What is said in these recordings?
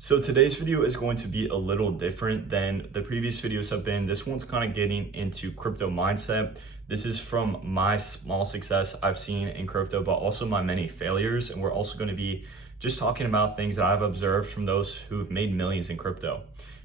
So today's video is going to be a little different than the previous videos have been. This one's kind of getting into crypto mindset. This is from my small success I've seen in crypto, but also my many failures. And we're also going to be just talking about things that I've observed from those who've made millions in crypto.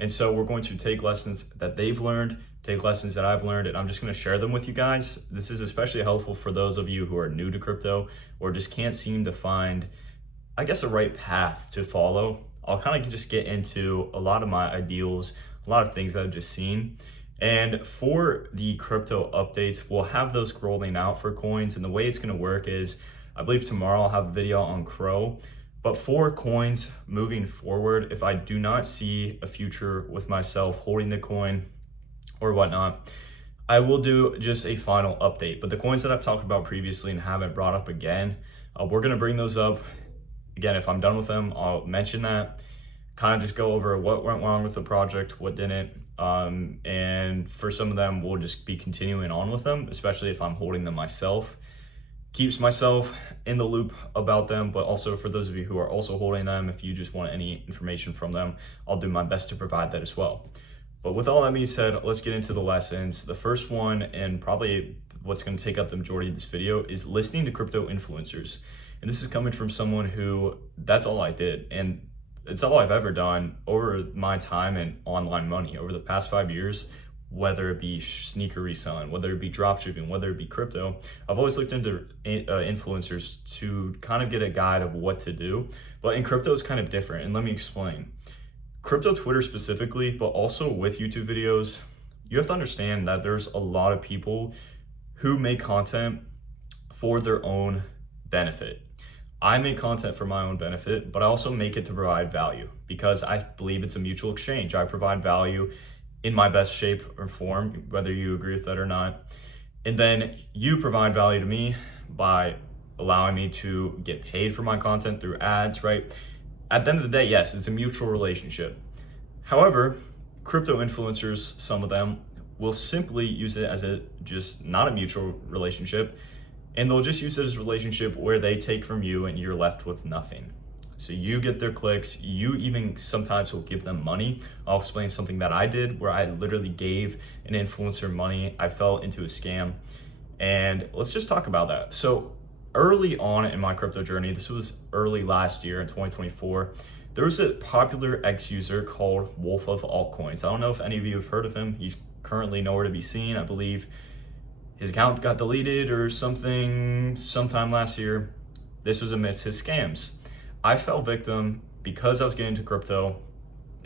And so we're going to take lessons that they've learned, take lessons that I've learned, and I'm just going to share them with you guys. This is especially helpful for those of you who are new to crypto or just can't seem to find, I guess, a right path to follow. I'll kind of just get into a lot of my ideals, a lot of things that I've just seen. And for the crypto updates, we'll have those rolling out for coins. And the way it's going to work is, I believe tomorrow I'll have a video on Crow. But for coins moving forward, if I do not see a future with myself holding the coin or whatnot, I will do just a final update. But the coins that I've talked about previously and haven't brought up again, we're going to bring those up. Again, if I'm done with them, I'll mention that, kind of just go over what went wrong with the project, what didn't. And for some of them, we'll just be continuing on with them, especially if I'm holding them myself. Keeps myself in the loop about them, but also for those of you who are also holding them, if you just want any information from them, I'll do my best to provide that as well. But with all that being said, let's get into the lessons. The first one, and probably what's going to take up the majority of this video, is listening to crypto influencers. And this is coming from someone who, that's all I did. And it's all I've ever done over my time in online money over the past 5 years, whether it be sneaker reselling, whether it be dropshipping, whether it be crypto. I've always looked into influencers to kind of get a guide of what to do. But in crypto, it's kind of different. And let me explain. Crypto Twitter specifically, but also with YouTube videos, you have to understand that there's a lot of people who make content for their own benefit. I make content for my own benefit, but I also make it to provide value because I believe it's a mutual exchange. I provide value in my best shape or form, whether you agree with that or not. And then you provide value to me by allowing me to get paid for my content through ads, right? At the end of the day, yes, it's a mutual relationship. However, crypto influencers, some of them, will simply use it as just not a mutual relationship. And they'll just use it as a relationship where they take from you and you're left with nothing. So you get their clicks, you even sometimes will give them money. I'll explain something that I did where I literally gave an influencer money. I fell into a scam. And let's just talk about that. So early on in my crypto journey, this was early last year in 2024, there was a popular ex-user called Wolf of Altcoins. I don't know if any of you have heard of him. He's currently nowhere to be seen. I believe his account got deleted or something sometime last year. This was amidst his scams. I fell victim because I was getting into crypto.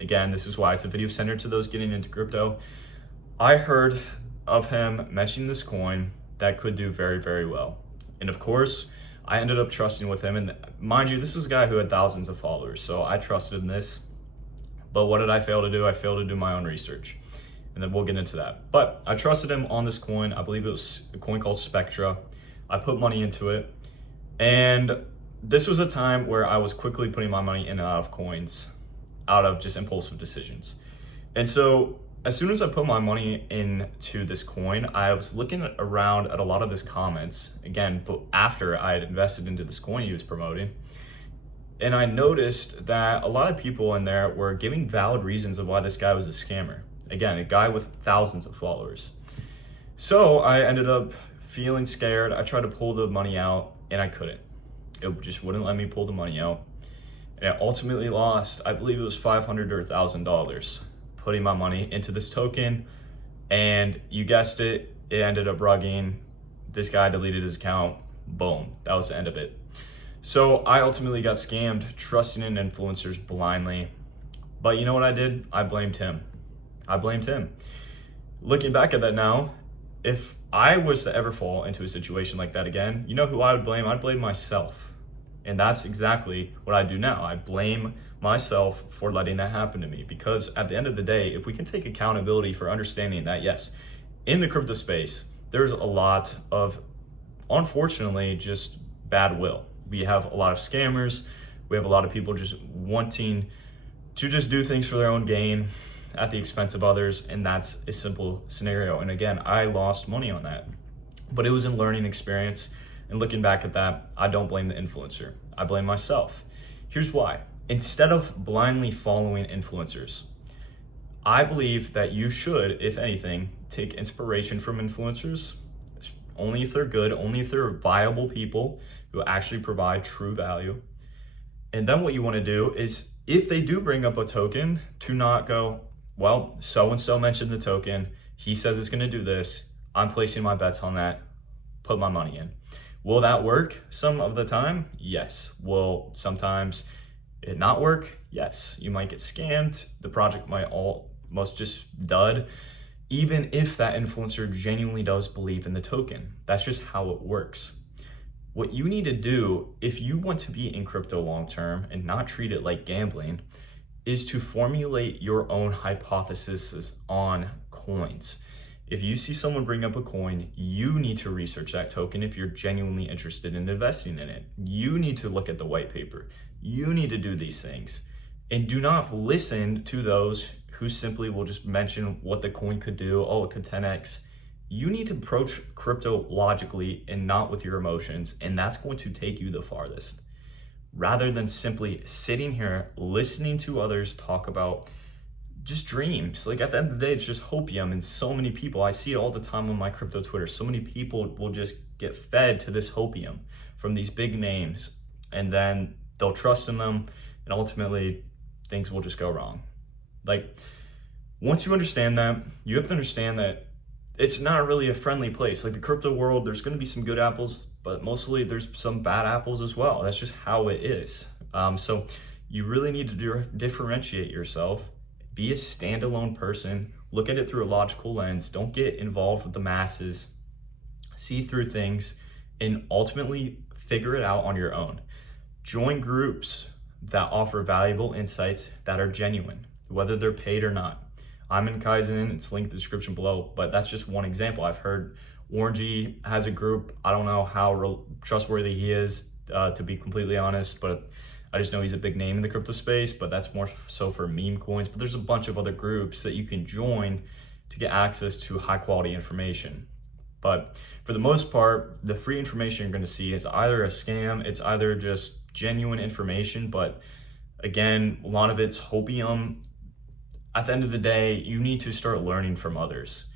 Again, this is why it's a video centered to those getting into crypto. I heard of him mentioning this coin that could do very, very well. And of course, I ended up trusting with him. And mind you, this was a guy who had thousands of followers. So I trusted in this. But what did I fail to do? I failed to do my own research. And then we'll get into that. But I trusted him on this coin. I believe it was a coin called Spectra. I put money into it. And this was a time where I was quickly putting my money in and out of coins, out of just impulsive decisions. And so as soon as I put my money into this coin, I was looking around at a lot of his comments, again, but after I had invested into this coin he was promoting. And I noticed that a lot of people in there were giving valid reasons of why this guy was a scammer. Again, a guy with thousands of followers. So I ended up feeling scared. I tried to pull the money out and I couldn't. It just wouldn't let me pull the money out. And I ultimately lost, I believe it was $500 or $1,000, putting my money into this token. And you guessed it, it ended up rugging. This guy deleted his account. Boom, that was the end of it. So I ultimately got scammed, trusting in influencers blindly. But you know what I did? I blamed him. Looking back at that now, if I was to ever fall into a situation like that again, you know who I would blame? I'd blame myself. And that's exactly what I do now. I blame myself for letting that happen to me. Because at the end of the day, if we can take accountability for understanding that, yes, in the crypto space, there's a lot of, unfortunately, just bad will. We have a lot of scammers. We have a lot of people just wanting to just do things for their own gain at the expense of others, and that's a simple scenario. And again, I lost money on that, but it was a learning experience. And looking back at that, I don't blame the influencer. I blame myself. Here's why. instead of blindly following influencers. I believe that you should, if anything, take inspiration from influencers, only if they're good, only if they're viable people who actually provide true value. And then what you want to do is, if they do bring up a token, to not go, well, so-and-so mentioned the token, he says it's going to do this, I'm placing my bets on that, put my money in. Will that work some of the time? Yes. Will sometimes it not work? Yes. You might get scammed. The project might almost just dud, even if that influencer genuinely does believe in the token. That's just how it works. What you need to do if you want to be in crypto long term and not treat it like gambling is to formulate your own hypotheses on coins. If you see someone bring up a coin, you need to research that token if you're genuinely interested in investing in it. You need to look at the white paper. You need to do these things. And do not listen to those who simply will just mention what the coin could do. Oh, it could 10x. You need to approach crypto logically and not with your emotions, and that's going to take you the farthest. Rather than simply sitting here listening to others talk about just dreams. Like, at the end of the day, it's just hopium, and so many people, I see it all the time on my crypto Twitter, so many people will just get fed to this hopium from these big names, and then they'll trust in them, and ultimately things will just go wrong. Like, once you understand that, you have to understand that it's not really a friendly place. Like, the crypto world, there's going to be some good apples, but mostly there's some bad apples as well. That's just how it is. So you really need to differentiate yourself. Be a standalone person. Look at it through a logical lens. Don't get involved with the masses. See through things and ultimately figure it out on your own. Join groups that offer valuable insights that are genuine, whether they're paid or not. I'm in Kaizen, it's linked in the description below, but that's just one example. I've heard Warren G has a group. I don't know how trustworthy he is, to be completely honest, but I just know he's a big name in the crypto space, but that's more so for meme coins. But there's a bunch of other groups that you can join to get access to high quality information. But for the most part, the free information you're going to see is either a scam, it's either just genuine information, but again, a lot of it's hopium. At the end of the day, you need to start learning from others.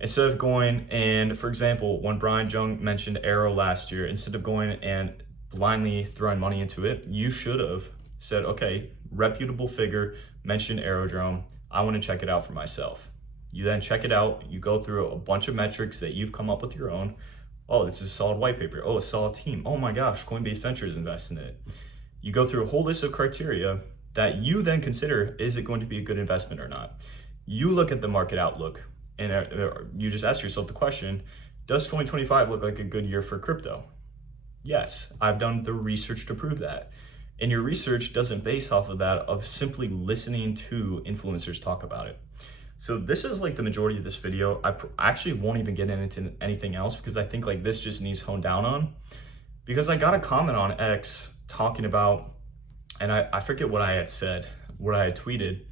Instead of going and, for example, when Brian Jung mentioned Arrow last year, instead of going and blindly throwing money into it, you should have said, okay, reputable figure mentioned Aerodrome, I want to check it out for myself. You then check it out, you go through a bunch of metrics that you've come up with your own. Oh, this is a solid white paper. Oh, a solid team. Oh my gosh, Coinbase Ventures invests in it. You go through a whole list of criteria that you then consider, is it going to be a good investment or not? You look at the market outlook and you just ask yourself the question, does 2025 look like a good year for crypto? Yes, I've done the research to prove that. And your research doesn't base off of that, of simply listening to influencers talk about it. So this is like the majority of this video. I actually won't even get into anything else because I think like this just needs honed down on, because I got a comment on X talking about, and I forget what I had said, what I had tweeted,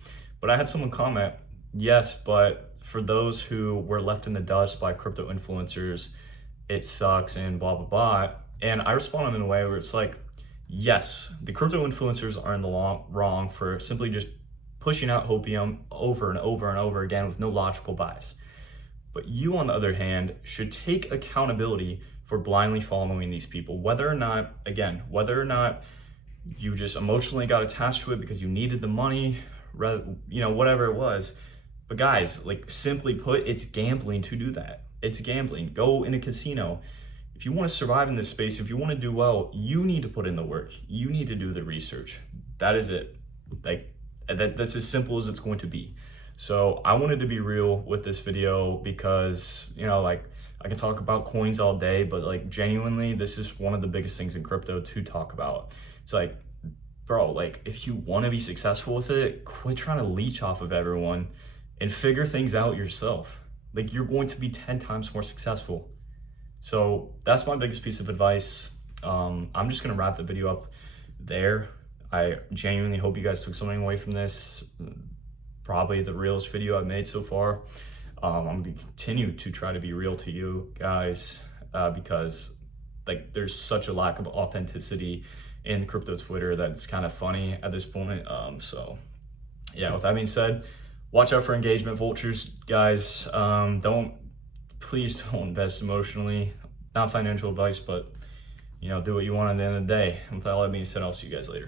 but I had someone comment, yes, but for those who were left in the dust by crypto influencers, it sucks and blah, blah, blah. And I responded in a way where it's like, yes, the crypto influencers are in the wrong for simply just pushing out hopium over and over and over again with no logical bias. But you, on the other hand, should take accountability for blindly following these people, whether or not you just emotionally got attached to it because you needed the money, whatever it was. But guys, like, simply put, it's gambling to do that. It's gambling. Go in a casino. If you want to survive in this space, if you want to do well, you need to put in the work. You need to do the research. That is it. Like, that's as simple as it's going to be. So I wanted to be real with this video because, like, I can talk about coins all day, but like, genuinely, this is one of the biggest things in crypto to talk about. It's like, bro, like, if you want to be successful with it, quit trying to leech off of everyone and figure things out yourself. Like, you're going to be 10 times more successful. So that's my biggest piece of advice. I'm just going to wrap the video up there. I genuinely hope you guys took something away from this. Probably the realest video I've made so far. I'm going to continue to try to be real to you guys because like, there's such a lack of authenticity in crypto Twitter that's kind of funny at this point. So yeah, with that being said, watch out for engagement vultures, guys. Please don't invest emotionally. Not financial advice, but do what you want at the end of the day. With all that being said, I'll see you guys later.